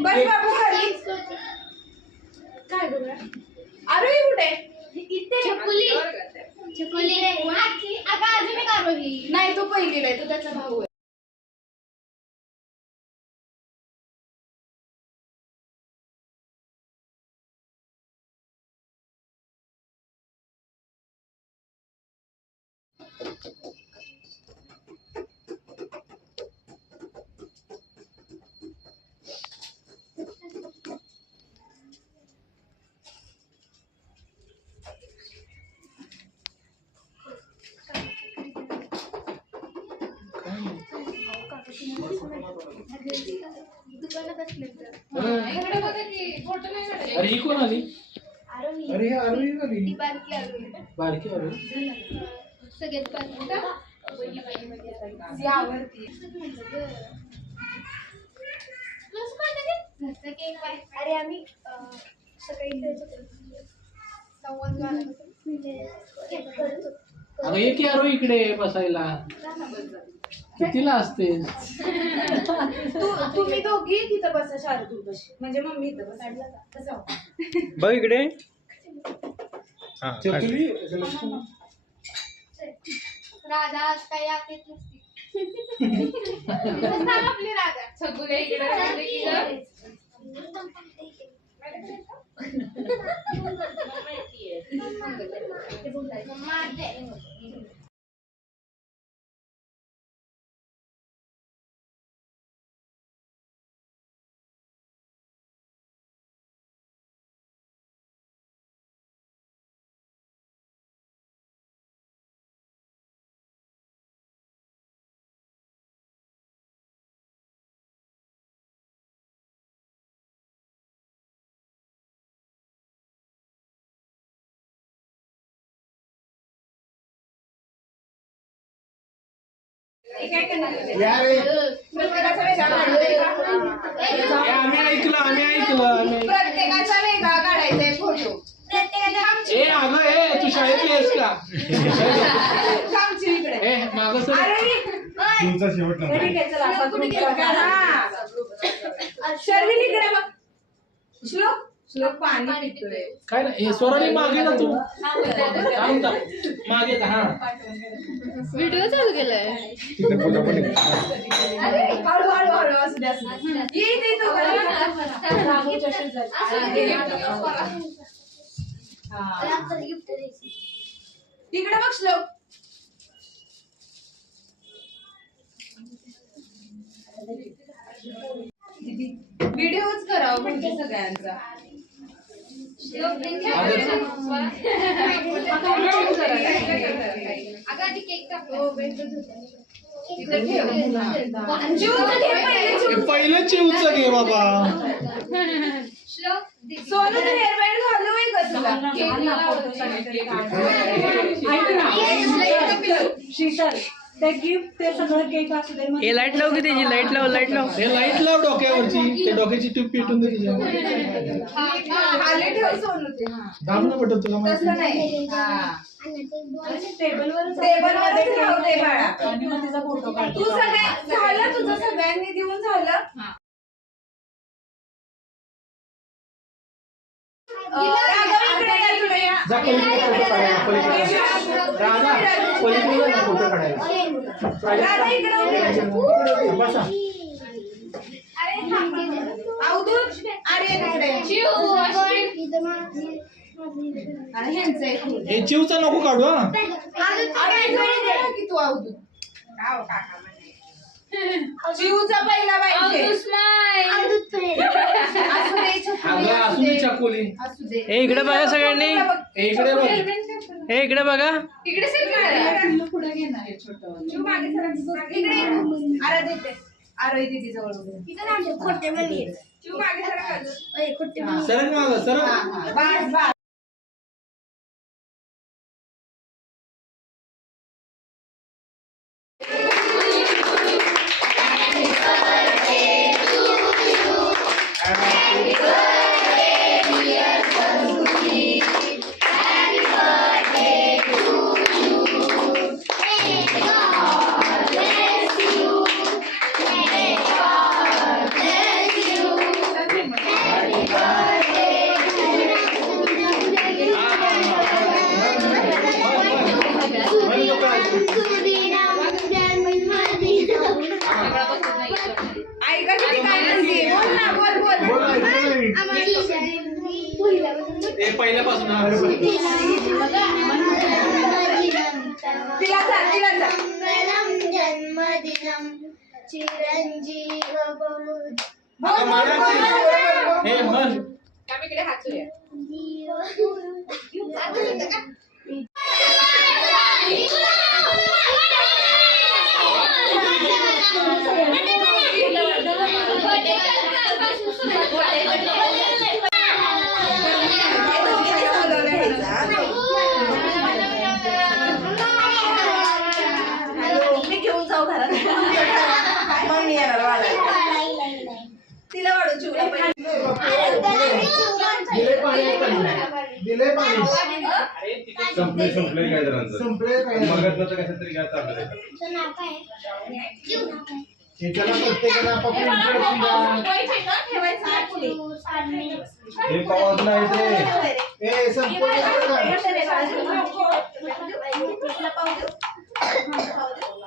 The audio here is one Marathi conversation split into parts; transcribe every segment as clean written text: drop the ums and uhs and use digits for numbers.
बस बाबू खाली काय बघा अरे कुठे छकुली छकुली अजून एक आरोही नाही तो पहिलीला आहे तो त्याचा भाऊ आहे अरे ही कोण आली अरे आरोही आली बारकी आली सगळ्यात अरे आम्ही सकाळी अगं ये की आरो इकडे बसायला कितीला असतेस तुम्ही दोघी तिथं बसा शारदूर बशी म्हणजे मम्मी इथं बसा बघ इकडे राधा आज काय येत नसती आपली राधा सगळे इकडे आम्ही ऐकलं प्रत्येकाचा वेगळा काढायचा फोटो ए अगं ए तू शाळेतली आहेस का ए मागं सर तुमचा शेवट नंबर शर्विन इकडे बघ श्लोक श्लोक पाणी पितोय काय ना हे स्वराली मागे ना तू मागे हा व्हिडिओ चालू केलाय हळू हळू हळू असू द्या तिकडे बघ श्लोक व्हिडिओच करावं म्हणजे सगळ्यांचा पहिलं चिवचं घे बाबा सोनू तर हेअरबँड घालू आहे का तुला शीतल ते गिफ्ट ते सगळं केक असू दे हे लाईट लाव की त्याची लाईट लाव हे लाईट लाव डोक्यावरची ते डोक्याची ट्यूब पेटून दे तिच्या खाली ठेव सोनू ते दाबणं पटत तुला तसं नाही टेबलवर टेबलवरच राहू दे बाळा आणि मग तिचा फोटो काढ तू सगळ्या झालं तुझं सगळ्यांनी देऊन झालं जा पलीकडे फोटो काढायला पलीकडे राधा पलीकडे जा फोटो काढायला बसा हे चिवचा नको काढू हा चिवचा पहिला पाहिजे असू दे चकोली हे इकडे बघा सगळ्यांनी इकडे बघ हे इकडे बघा इकडे पुढे घेणार आहे छोटं आरोही दीदी जवळ सरक माग सरक पहिल्यापासून जन्मदिनम चिरंजीव हे मन घेऊन जाऊ घरात मग मी येणार वाढायला तिला वाढून चिवला दिले पाणी संपले काय जणांचं संपले काय मगच नव्हतं कसं तरी काय चाललं त्याला प्रत्येकाला आपापली introduction द्या. हे पाऊस नाही ते संपले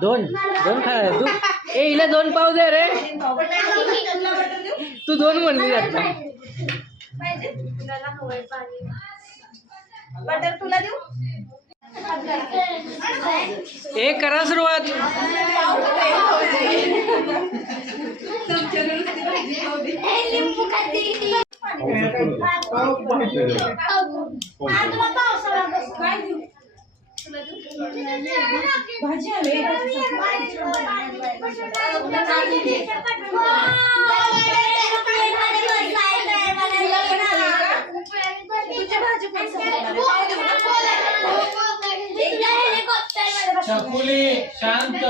दोन दोन खा तू ए हिला 2 पाव दे रे तू 2 म्हणली आता बटर तुला देऊ ए करा सुरुवात भाजी आली चकुली शांत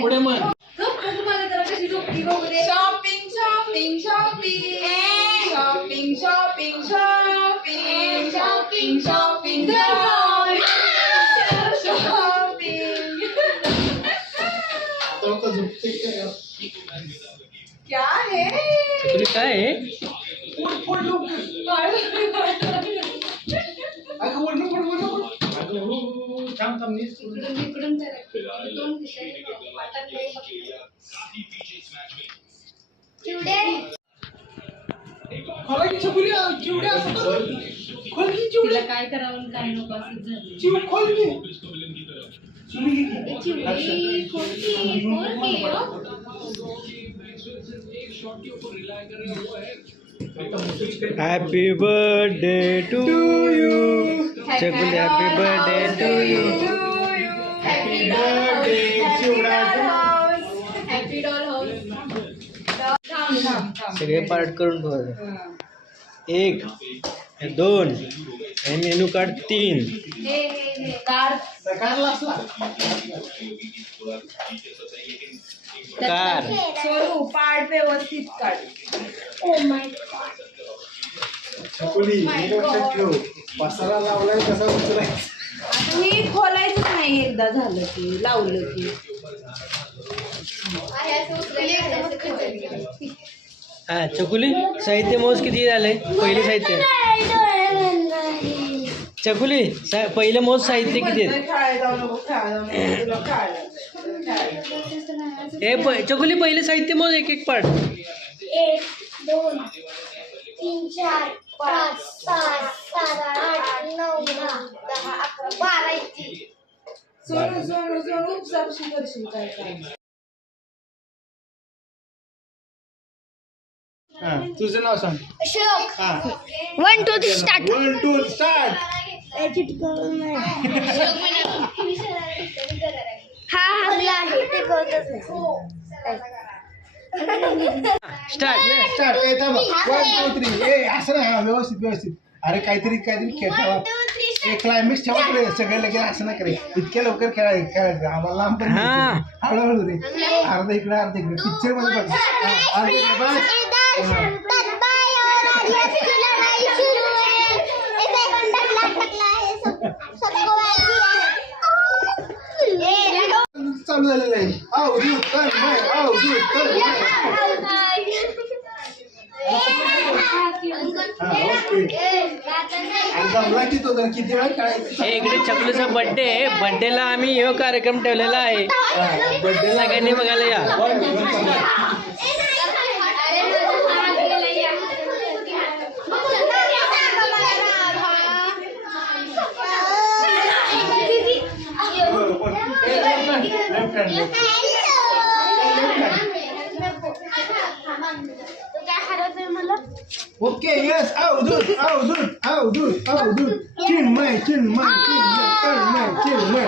पुढे मग shopping shopping shopping shopping shopping shopping shopping shopping क्या है तुला काय आहे तिला काय करावं काय नको असं happy birthday to you Chakuli happy birthday to you happy doll house सगळे पार्ट करून ठेवा 1 2 आणि मेनू कार्ड 3 कार सोनू पार्ट व्यवस्थित काढ पसारा लावलाय कसा उचलायचा आता हे खोलायचंच नाही एकदा झालं की लावलं की हा चकुली साहित्य मोज किती झाले पहिले साहित्य चकुली पहिलं मोज साहित्य किती आहे चकुली पहिले साहित्य मोज एक एक पार्ट 1 2 3 4 5 6 7 8 9 10 11 12 सोनू सोनू सोनू सरशी करशील काय काय हा तुझं नाव सांग. श्लोक हा 1 2 3 स्टार्ट 1 2 स्टार्ट. हा हल्ला आहे ते कळतच नाही. स्टार्ट. स्टार्ट. ए थांबा 1 2 3 ए असं नाही. हा व्यवस्थित व्यवस्थित. अरे काहीतरी खेळ ठेवा. एक क्लायमॅक्स ठेवा रे. सगळे लगेच असं नाही करे. इतक्या लवकर खेळायचं आम्हाला लांब पण हा. हळूहळू रे. अर्धा इकडे पिक्चर मध्ये बघ. अर्धा इकडे बस. चालू झालेलं आहे. अवधूत तन्मय, अवधूत तन्मय. हा ओके. आणि जमला की तो जर किती वेळा खेळायचं. हे इकडे चकलूचा बर्थडे आहे. बर्थडेला आम्ही हे कार्यक्रम ठेवलेला आहे. बर्थडे सगळ्यांनी बघायला या. Okay yes Avdhoot Avdhoot Avdhoot Avdhoot Chinmay Chinmay Chinmay Chinmay Chinmay